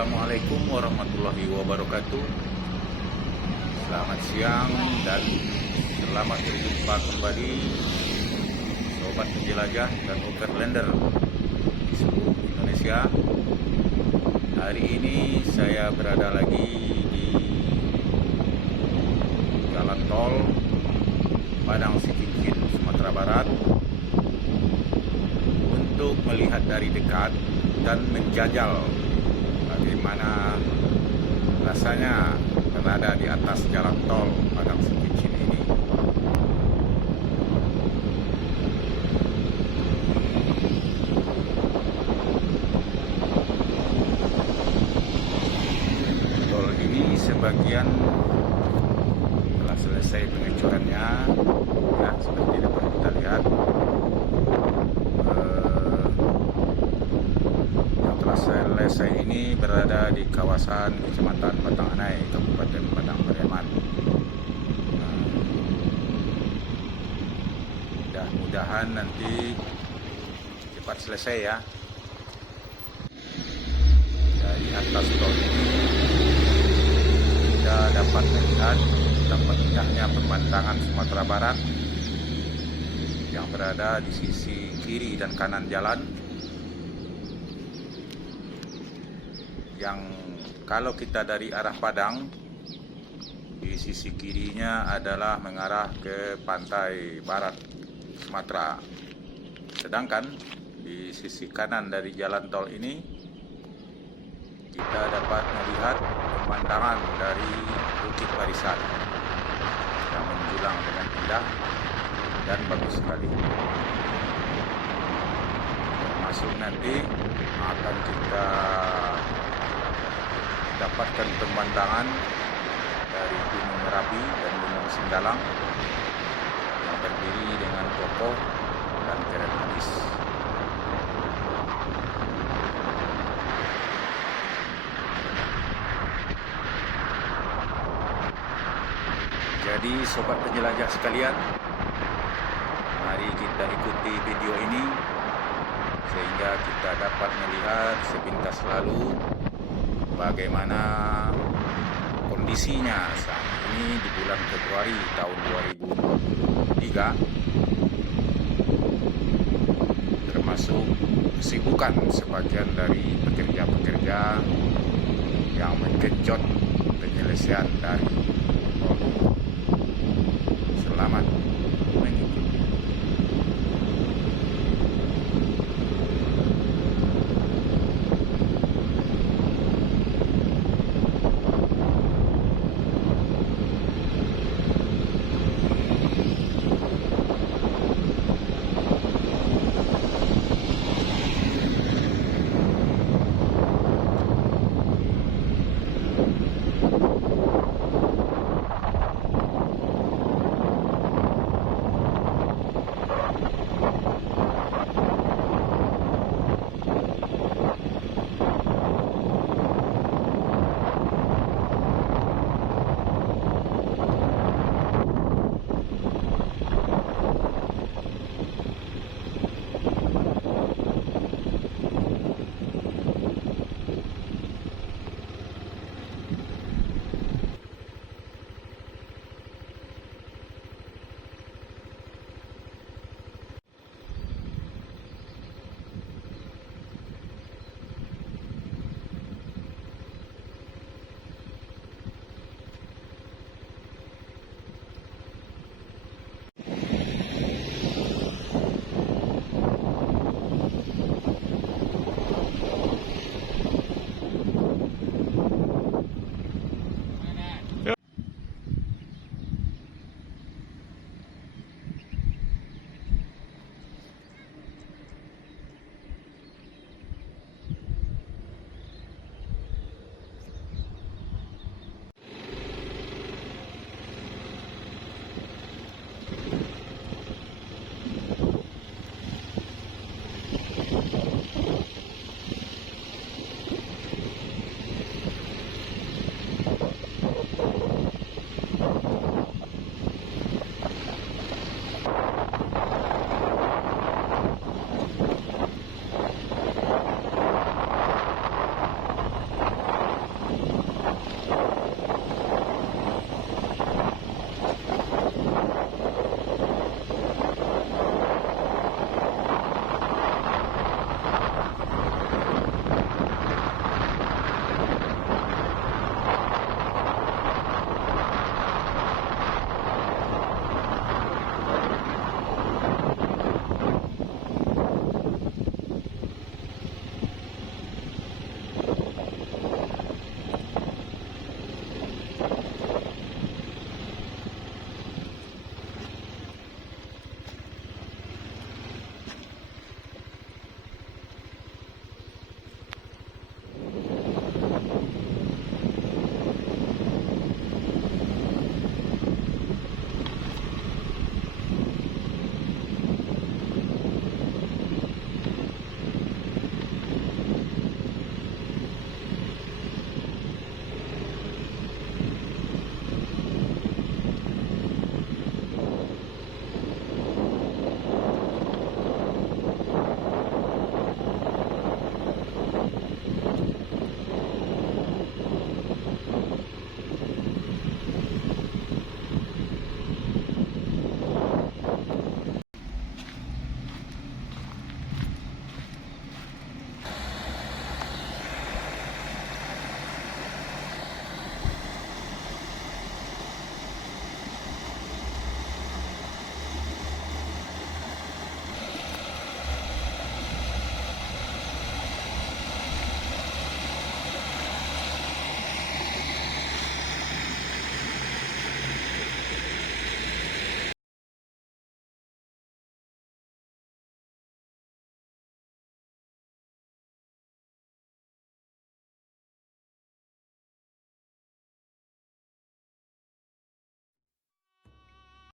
Assalamualaikum warahmatullahi wabarakatuh. Selamat siang dan selamat berjumpa kembali sobat penjelajah dan overlander di seluruh Indonesia. Hari ini saya berada lagi di jalan tol Padang Sikincin, Sumatera Barat, untuk melihat dari dekat dan menjajal bagaimana rasanya berada di atas jalan tol Padang Sikincin ini. Tol ini sebagian telah selesai pengecorannya, ya, seperti dapat kita lihat. Selesai ini berada di kawasan Kecamatan Batang Anai, Kabupaten Padang Pariaman. Mudah-mudahan nanti cepat selesai ya. Dari atas tol ini kita dapat melihat betapa indahnya pemandangan Sumatera Barat yang berada di sisi kiri dan kanan jalan. Yang kalau kita dari arah Padang, di sisi kirinya adalah mengarah ke pantai barat Sumatera. Sedangkan di sisi kanan dari jalan tol ini kita dapat melihat pemandangan dari Bukit Barisan yang menjulang dengan indah dan bagus sekali. Termasuk nanti akan kita dapatkan pemandangan dari Gunung Merapi dan Gunung Sindalang yang berdiri dengan kokoh dan keren manis. Jadi sobat penjelajah sekalian, mari kita ikuti video ini sehingga kita dapat melihat sepintas lalu bagaimana kondisinya saat ini di bulan Februari tahun 2023, termasuk kesibukan sebagian dari pekerja-pekerja yang menggenjot penyelesaian dari tol. Selamat mengikuti.